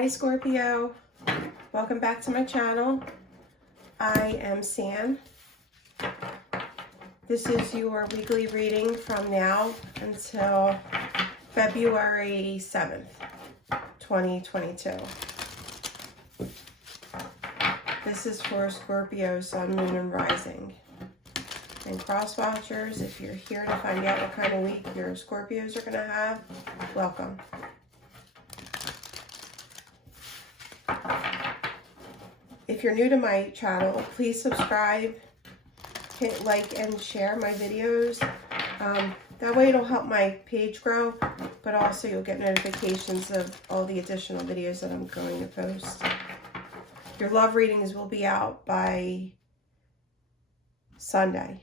Hi Scorpio, welcome back to my channel. I am Sam. This is your weekly reading from now until February 7th, 2022. This is for Scorpio Sun, Moon, and Rising. And cross watchers, if you're here to find out what kind of week your Scorpios are going to have, welcome. If you're new to my channel, please subscribe, hit like and share my videos. That way it'll help my page grow, but also you'll get notifications of all the additional videos that I'm going to post. Your love readings will be out by Sunday.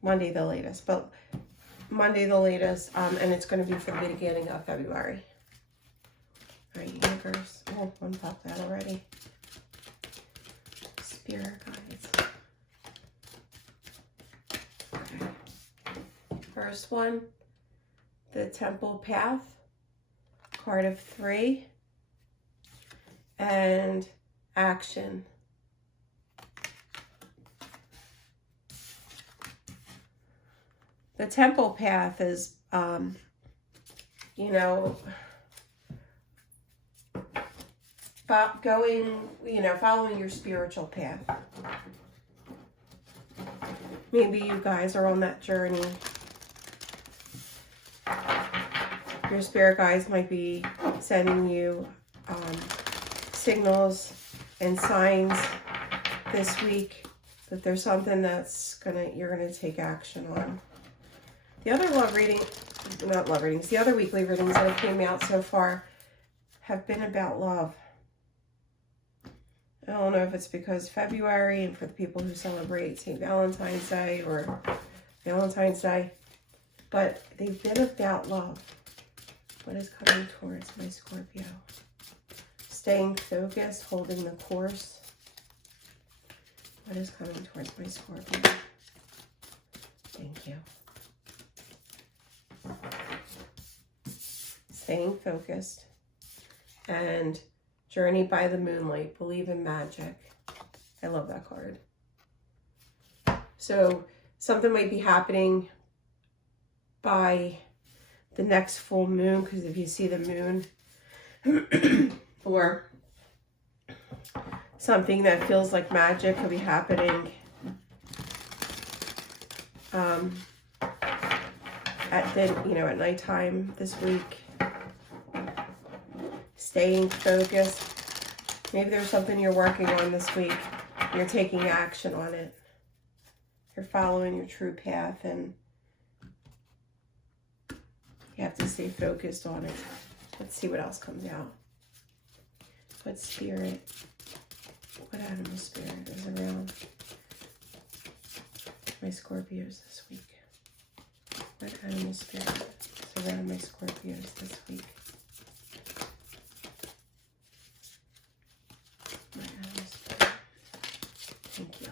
Monday the latest, and it's going to be for the beginning of February. All right, universe. Oh, one popped out already. Spirit guides. Okay. First one, the Temple Path, card of 3, and action. The Temple Path is, following your spiritual path. Maybe you guys are on that journey. Your spirit guides might be sending you signals and signs this week that there's something that's you're gonna take action on. The other the other weekly readings that have came out so far have been about love. I don't know if it's because February and for the people who celebrate St. Valentine's Day or Valentine's Day, but they've been about love. What is coming towards my Scorpio? Staying focused, holding the course. What is coming towards my Scorpio? Thank you. Staying focused and journey by the moonlight, believe in magic. I love that card. So something might be happening by the next full moon, because if you see the moon, or something that feels like magic could be happening at nighttime this week. Staying focused. Maybe there's something you're working on this week. You're taking action on it. You're following your true path, and you have to stay focused on it. Let's see what else comes out. What spirit, what animal spirit is around my Scorpios this week? What animal spirit is around my Scorpios this week? Thank you.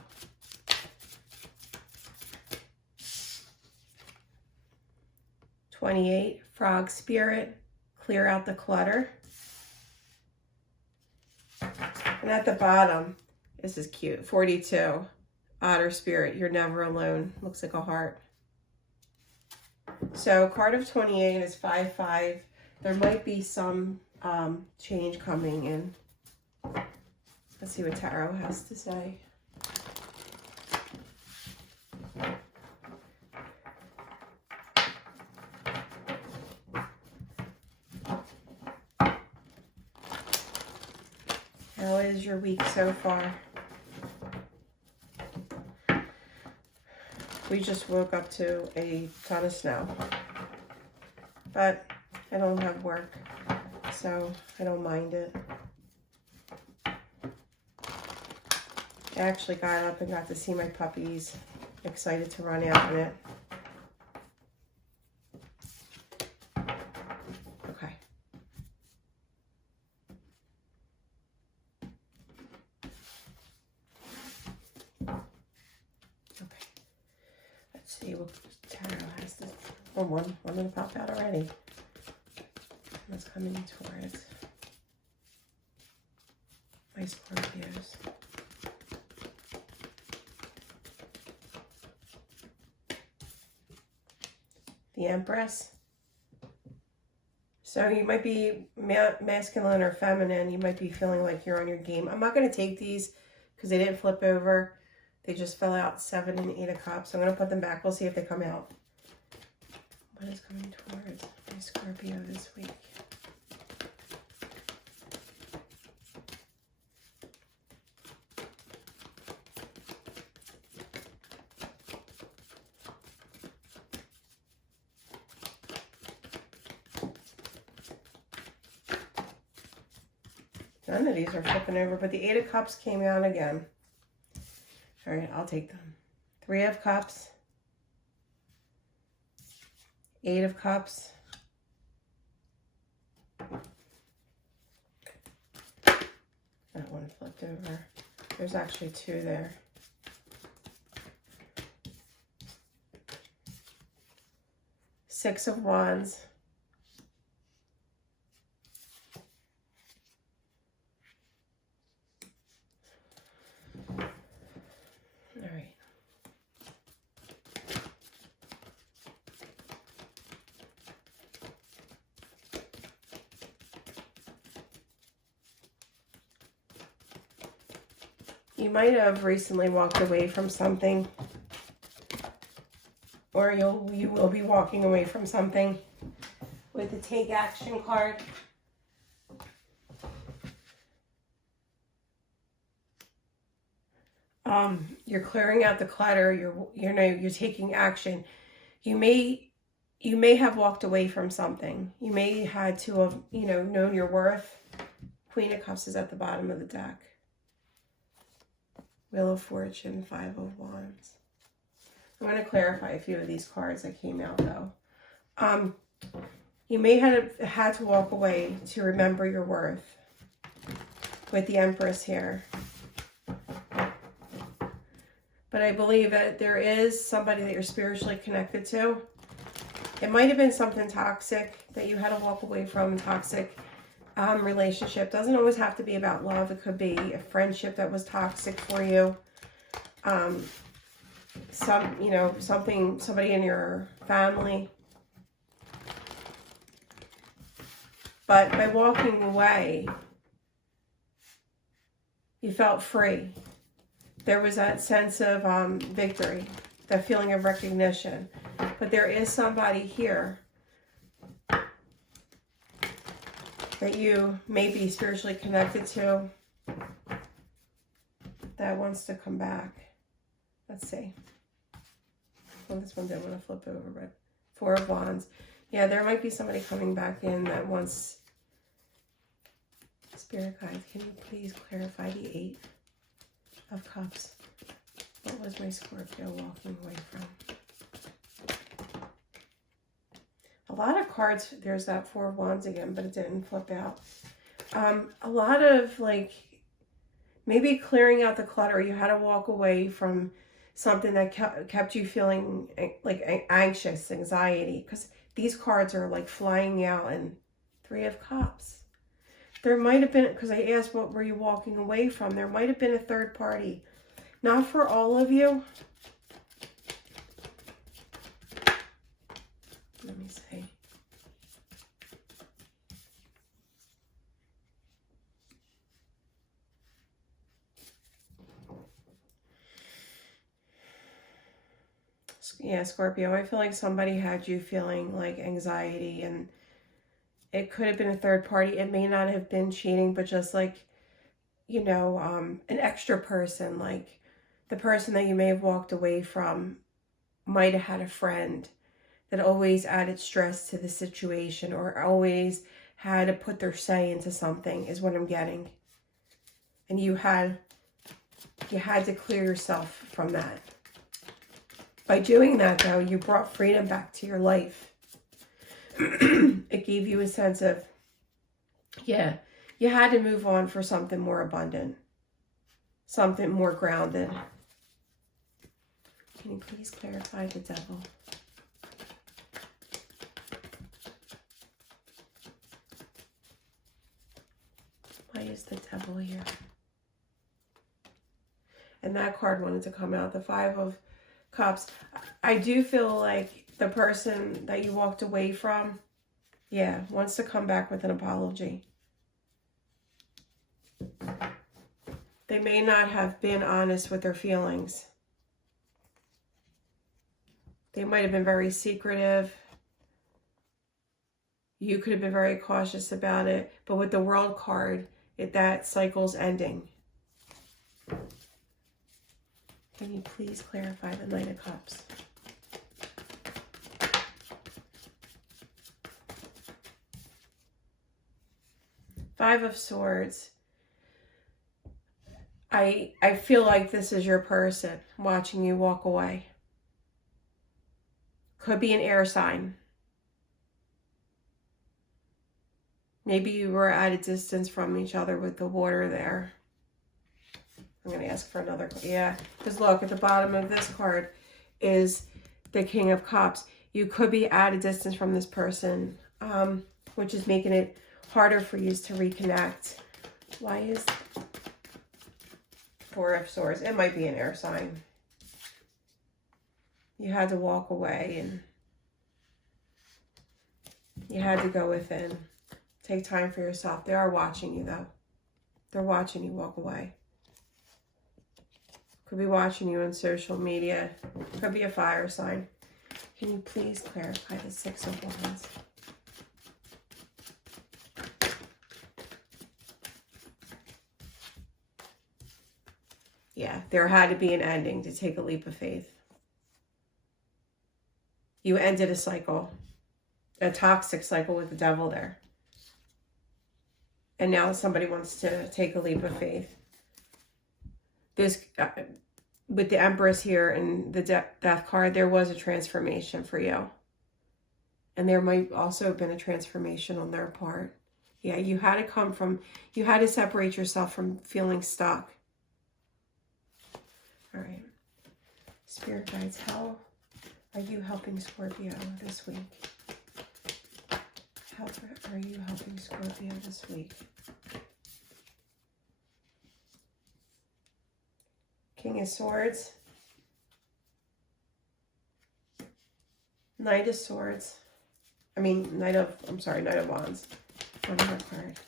$28, frog spirit, clear out the clutter. And at the bottom, this is cute, 42, otter spirit, you're never alone. Looks like a heart. So card of 28 is 5-5. There might be some change coming in. Let's see what tarot has to say. How is your week so far? We just woke up to a ton of snow, but I don't have work, so I don't mind it. I actually got up and got to see my puppies, excited to run out in it. Okay. See what tarot has to. Oh, one of them popped out already. What's coming towards my Scorpios? The Empress. So you might be masculine or feminine. You might be feeling like you're on your game. I'm not going to take these because they didn't flip over. They just fell out 7 and 8 of Cups. I'm going to put them back. We'll see if they come out. What is coming towards my Scorpio this week? None of these are flipping over, but the 8 of Cups came out again. All right, I'll take them. 3 of Cups. 8 of Cups. That one flipped over. There's actually 2 there. Six of Wands. All right. You might have recently walked away from something, or you will be walking away from something with the Take Action card. You're clearing out the clutter. You're taking action. You may have walked away from something. You may had to have known your worth. Queen of Cups is at the bottom of the deck. Wheel of Fortune, 5 of Wands. I'm going to clarify a few of these cards that came out though. You may have had to walk away to remember your worth with the Empress here. But I believe that there is somebody that you're spiritually connected to. It might have been something toxic that you had to walk away from, toxic relationship. Doesn't always have to be about love. It could be a friendship that was toxic for you. Somebody in your family. But by walking away, you felt free. There was that sense of victory, that feeling of recognition. But there is somebody here that you may be spiritually connected to that wants to come back. Let's see. Well, this one didn't want to flip over, but 4 of Wands. Yeah, there might be somebody coming back in that wants... Spirit guides, can you please clarify the 8 of Cups? What was my Scorpio walking away from? A lot of cards, there's that 4 of Wands again, but it didn't flip out. A lot of maybe clearing out the clutter. You had to walk away from something that kept you feeling anxious, anxiety, because these cards are flying out. And 3 of Cups. There might have been, because I asked what were you walking away from, there might have been a third party. Not for all of you. Let me see. Yeah, Scorpio, I feel like somebody had you feeling anxiety, and it could have been a third party. It may not have been cheating, but just an extra person, the person that you may have walked away from might have had a friend that always added stress to the situation, or always had to put their say into something, is what I'm getting. And you had to clear yourself from that. By doing that, though, you brought freedom back to your life. It gave you a sense of, yeah, you had to move on for something more abundant, something more grounded. Can you please clarify the Devil? is the Devil here? And that card wanted to come out, the Five of Cups. I do feel like the person that you walked away from, yeah, wants to come back with an apology. They may not have been honest with their feelings. They might have been very secretive. You could have been very cautious about it. But with the World card, that cycle's ending. Can you please clarify the Knight of Cups? Five of Swords. I feel like this is your person watching you walk away. Could be an air sign. Maybe you were at a distance from each other with the water there. I'm going to ask for another. Yeah, because look, at the bottom of this card is the King of Cups. You could be at a distance from this person, which is making it harder for you to reconnect. Why is Four of Swords? It might be an air sign. You had to walk away and you had to go within. Take time for yourself. They are watching you, though. They're watching you walk away. Could be watching you on social media. Could be a fire sign. Can you please clarify the Six of Wands? Yeah, there had to be an ending to take a leap of faith. You ended a cycle, a toxic cycle with the Devil there. And now somebody wants to take a leap of faith. This, with the Empress here and the Death card, there was a transformation for you. And there might also have been a transformation on their part. Yeah, you had to come from, you had to separate yourself from feeling stuck. All right. Spirit guides, how are you helping Scorpio this week? How are you helping Scorpio this week? King of Swords. Knight of Swords. Knight of Wands. One more card.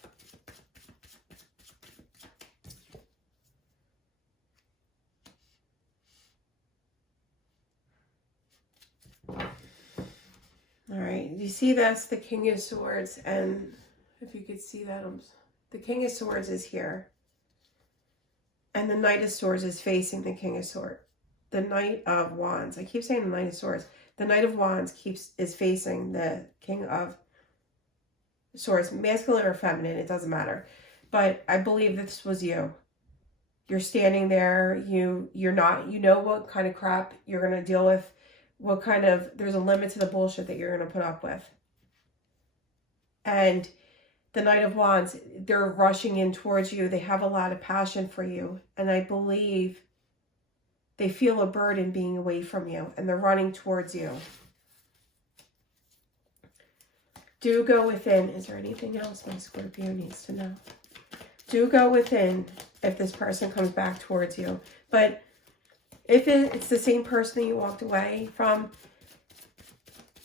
All right, you see that's the King of Swords, and if you could see that, the King of Swords is here. And the Knight of Swords is facing the King of Swords. The Knight of Wands. I keep saying the Knight of Swords. The Knight of Wands is facing the King of Swords. Masculine or feminine, it doesn't matter. But I believe this was you. You're standing there. You're not, you know what kind of crap you're going to deal with. What kind of, there's a limit to the bullshit that you're going to put up with. And the Knight of Wands, they're rushing in towards you. They have a lot of passion for you. And I believe they feel a burden being away from you. And they're running towards you. Do go within. Is there anything else my Scorpio needs to know? Do go within if this person comes back towards you. But if it's the same person that you walked away from,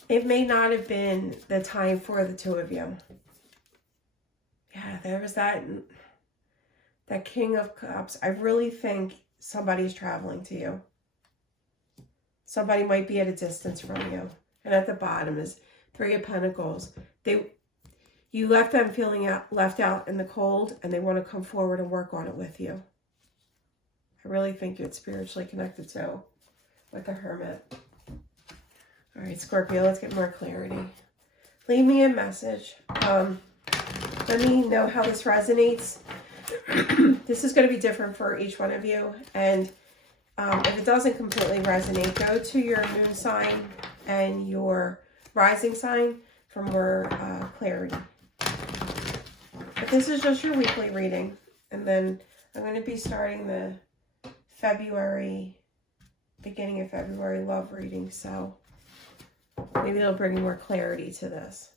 it may not have been the time for the two of you. Yeah, there was that King of Cups. I really think somebody's traveling to you. Somebody might be at a distance from you. And at the bottom is Three of Pentacles. You left them feeling left out in the cold, and they want to come forward and work on it with you. I really think you're spiritually connected too with the Hermit. All right, Scorpio, let's get more clarity. Leave me a message. Let me know how this resonates. This is going to be different for each one of you. And if it doesn't completely resonate, go to your moon sign and your rising sign for more clarity. But this is just your weekly reading. And then I'm going to be starting the beginning of February love reading. So maybe it'll bring more clarity to this.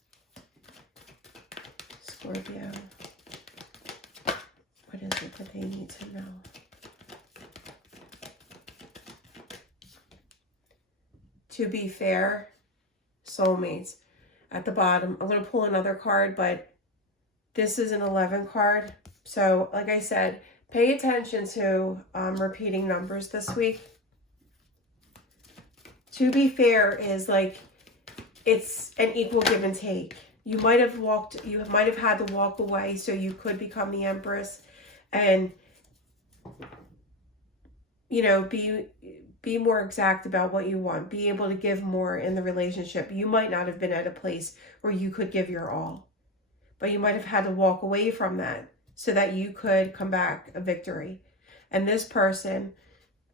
Scorpio. is it that they need to know? To be fair, soulmates. At the bottom, I'm going to pull another card, but this is an 11 card. So, like I said, pay attention to repeating numbers this week. To be fair is like, it's an equal give and take. You might have had to walk away so you could become the Empress and, you know, be more exact about what you want. Be able to give more in the relationship. You might not have been at a place where you could give your all, but you might have had to walk away from that so that you could come back a victory. And this person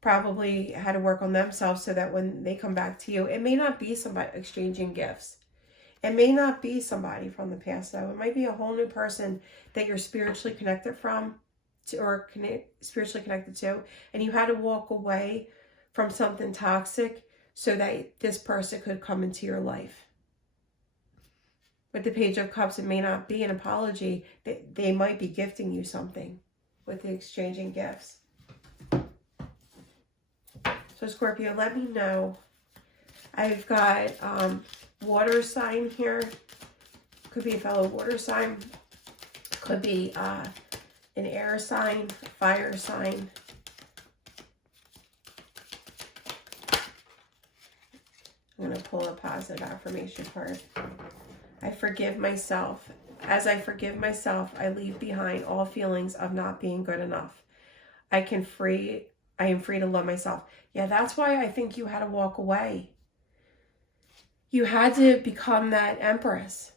probably had to work on themselves so that when they come back to you, it may not be somebody exchanging gifts. It may not be somebody from the past, though. It might be a whole new person that you're spiritually connected spiritually connected to, and you had to walk away from something toxic so that this person could come into your life. With the Page of Cups, it may not be an apology. They might be gifting you something with the exchanging gifts. So Scorpio, let me know. I've got water sign here. Could be a fellow water sign. Could be an air sign, fire sign. I'm going to pull a positive affirmation card. I forgive myself. As I forgive myself, I leave behind all feelings of not being good enough. I am free to love myself. Yeah, that's why I think you had to walk away. You had to become that Empress.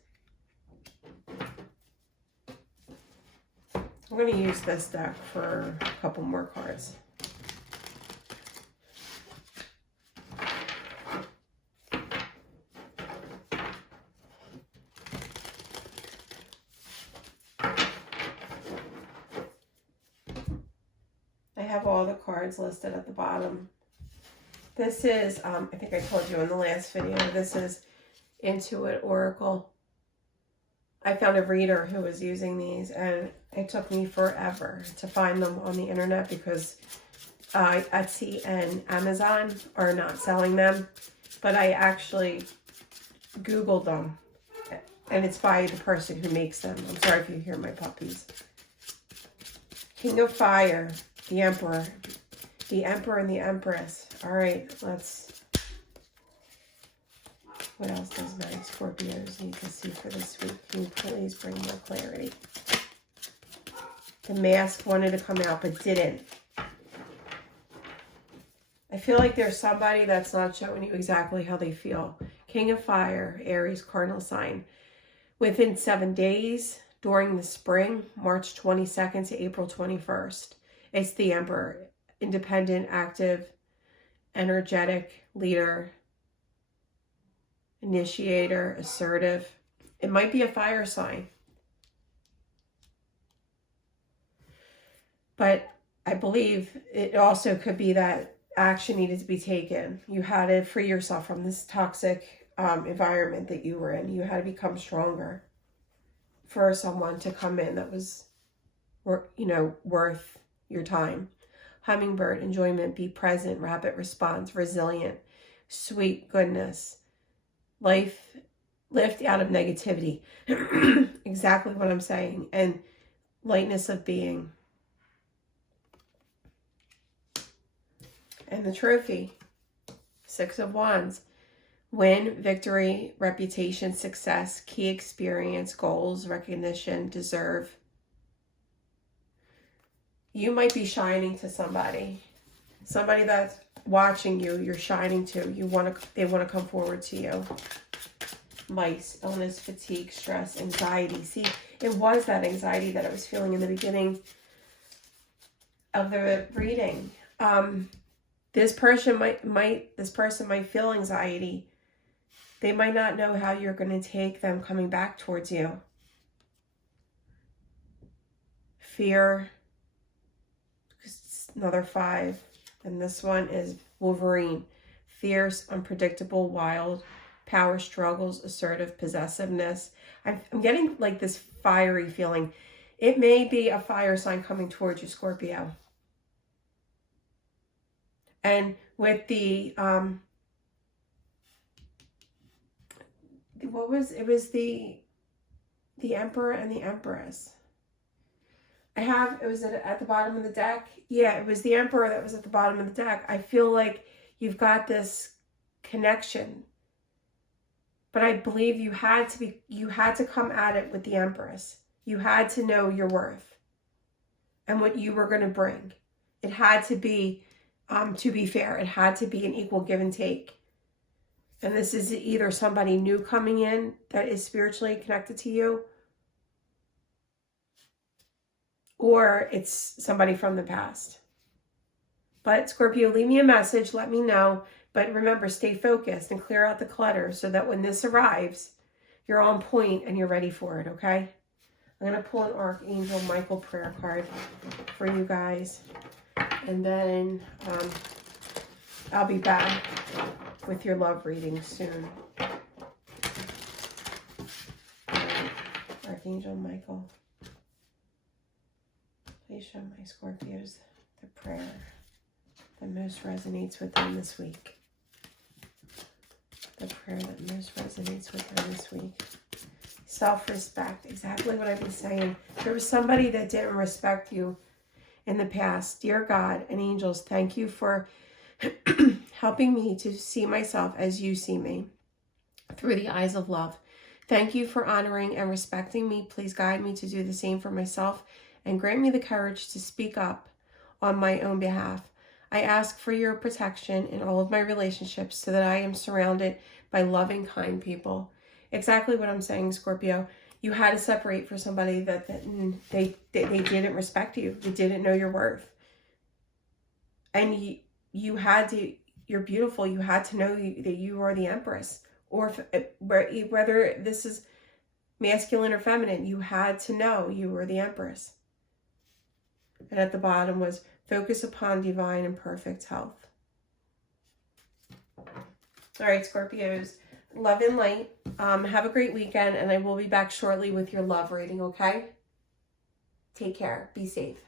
I'm going to use this deck for a couple more cards. I have all the cards listed at the bottom. This is, I think I told you in the last video, this is IN2IT Oracle. I found a reader who was using these, and it took me forever to find them on the internet because Etsy and Amazon are not selling them. But I actually Googled them, and it's by the person who makes them. I'm sorry if you hear my puppies. King of Fire, the Emperor and the Empress. All right, what else does my Scorpios need to see for this week? Can you please bring more clarity? The mask wanted to come out, but didn't. I feel like there's somebody that's not showing you exactly how they feel. King of Fire, Aries, cardinal sign. Within 7 days, during the spring, March 22nd to April 21st. It's the Emperor. Independent, active, energetic, leader, initiator, assertive. It might be a fire sign. But I believe it also could be that action needed to be taken. You had to free yourself from this toxic environment that you were in. You had to become stronger for someone to come in that was, worth your time. Hummingbird, enjoyment, be present, rapid response, resilient, sweet goodness, life, lift out of negativity. Exactly what I'm saying. And lightness of being. And the trophy, 6 of Wands. Win, victory, reputation, success, key experience, goals, recognition, deserve. You might be shining to somebody. Somebody that's watching you, you're shining to. They want to come forward to you. Mice, illness, fatigue, stress, anxiety. See, it was that anxiety that I was feeling in the beginning of the reading. This person might feel anxiety. They might not know how you're going to take them coming back towards you. Fear. Another 5. And this one is Wolverine. Fierce, unpredictable, wild, power struggles, assertive, possessiveness. I'm getting like this fiery feeling. It may be a fire sign coming towards you, Scorpio. And with the, it was the Emperor and the Empress. It was at the bottom of the deck. Yeah, it was the Emperor that was at the bottom of the deck. I feel like you've got this connection. But I believe you had to come at it with the Empress. You had to know your worth and what you were going to bring. It had to be fair, it had to be an equal give and take. And this is either somebody new coming in that is spiritually connected to you, or it's somebody from the past. But Scorpio, leave me a message, let me know. But remember, stay focused and clear out the clutter so that when this arrives, you're on point and you're ready for it, okay? I'm going to pull an Archangel Michael prayer card for you guys. And then I'll be back with your love reading soon. Archangel Michael, please show my Scorpios the prayer that most resonates with them this week. The prayer that most resonates with them this week. Self-respect, exactly what I've been saying. There was somebody that didn't respect you in the past. Dear God and angels, thank you for helping me to see myself as you see me through the eyes of love. Thank you for honoring and respecting me. Please guide me to do the same for myself and grant me the courage to speak up on my own behalf. I ask for your protection in all of my relationships so that I am surrounded by loving, kind people. Exactly what I'm saying, Scorpio. You had to separate for somebody that they didn't respect you. They didn't know your worth. And you had to, you're beautiful. You had to know that you are the Empress. Or whether this is masculine or feminine, you had to know you were the Empress. And at the bottom was focus upon divine and perfect health. All right, Scorpios, love and light. Have a great weekend, and I will be back shortly with your love reading, okay? Take care. Be safe.